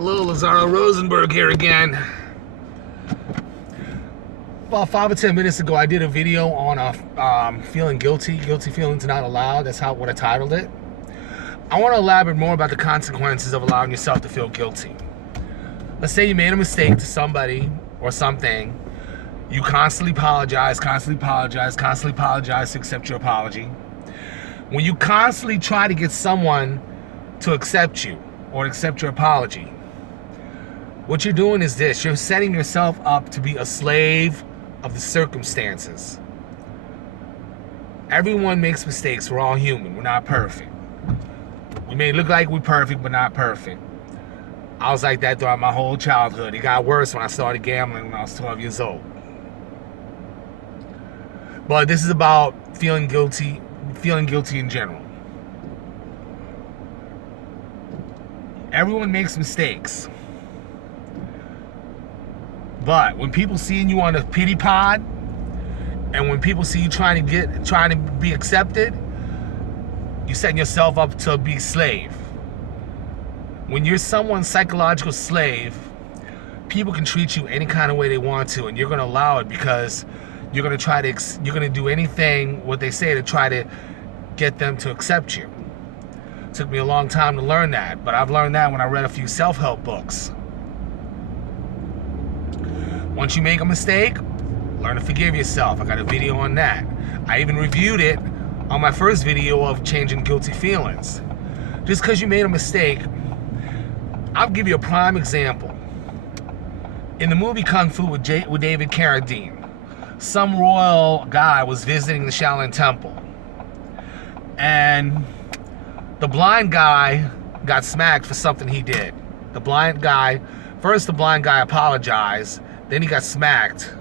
Hello, Lazaro Rosenberg here again. About 5 or 10 minutes ago, I did a video on feeling guilty. Guilty feelings not allowed. That's what I titled it. I want to elaborate more about the consequences of allowing yourself to feel guilty. Let's say you made a mistake to somebody or something. You constantly apologize to accept your apology. When you constantly try to get someone to accept you or accept your apology, what you're doing is this: you're setting yourself up to be a slave of the circumstances. Everyone makes mistakes. We're all human. We're not perfect. We may look like we're perfect, but not perfect. I was like that throughout my whole childhood. It got worse when I started gambling when I was 12 years old. But this is about feeling guilty in general. Everyone makes mistakes. But when people seeing you on a pity pod, and when people see you trying to be accepted, you're setting yourself up to be a slave. When you're someone's psychological slave, people can treat you any kind of way they want to, and you're going to allow it because you're going to do anything what they say to try to get them to accept you. It took me a long time to learn that, but I've learned that when I read a few self-help books. Once you make a mistake, learn to forgive yourself. I got a video on that. I even reviewed it on my first video of changing guilty feelings. Just because you made a mistake, I'll give you a prime example. In the movie Kung Fu with David Carradine, some royal guy was visiting the Shaolin Temple, and the blind guy got smacked for something he did. The blind guy apologized, then he got smacked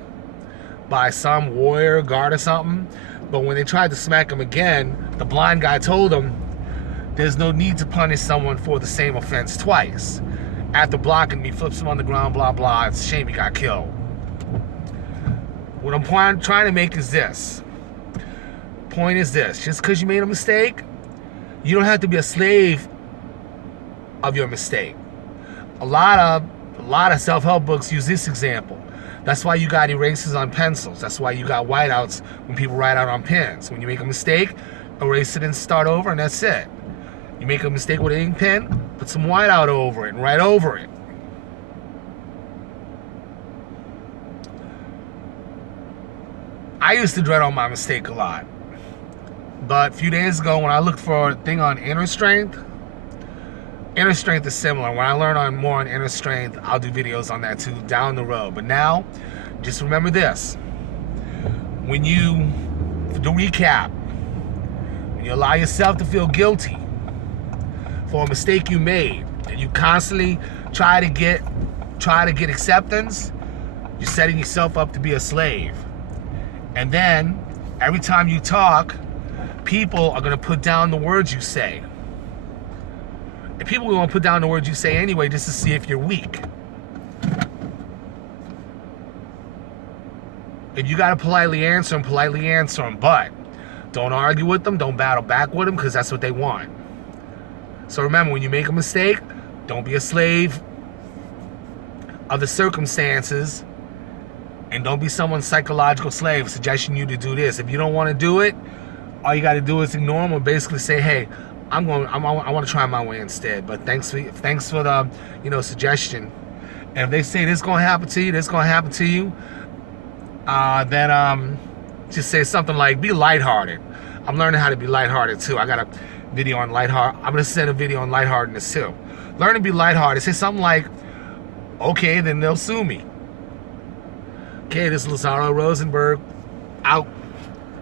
by some warrior guard or something. But when they tried to smack him again, the blind guy told him there's no need to punish someone for the same offense twice. After blocking me, flips him on the ground, blah, blah. It's a shame he got killed. What I'm trying to make is this. Point is this: just because you made a mistake, you don't have to be a slave of your mistake. A lot of self-help books use this example. That's why you got erasers on pencils. That's why you got whiteouts when people write out on pens. When you make a mistake, erase it and start over, and that's it. You make a mistake with an ink pen, put some whiteout over it and write over it. I used to dread on my mistake a lot. But a few days ago, when I looked for a thing on inner strength is similar. When I learn more on inner strength, I'll do videos on that too down the road. But now, just remember this. To recap, when you allow yourself to feel guilty for a mistake you made, and you constantly try to get acceptance, you're setting yourself up to be a slave. And then, every time you talk, people are going to put down the words you say. And people will put down the words you say anyway just to see if you're weak. If you got to politely answer them, but don't argue with them, don't battle back with them, because that's what they want. So remember, when you make a mistake, don't be a slave of the circumstances, and don't be someone's psychological slave suggesting you to do this. If you don't want to do it, all you got to do is ignore them or basically say, hey, I want to try my way instead. But thanks for the suggestion. And if they say this is gonna happen to you, then just say something like, be lighthearted. I'm learning how to be lighthearted too. I got a video on lighthearted. I'm gonna send a video on lightheartedness too. Learn to be lighthearted. Say something like, okay, then they'll sue me. Okay, this is Lazaro Rosenberg, out.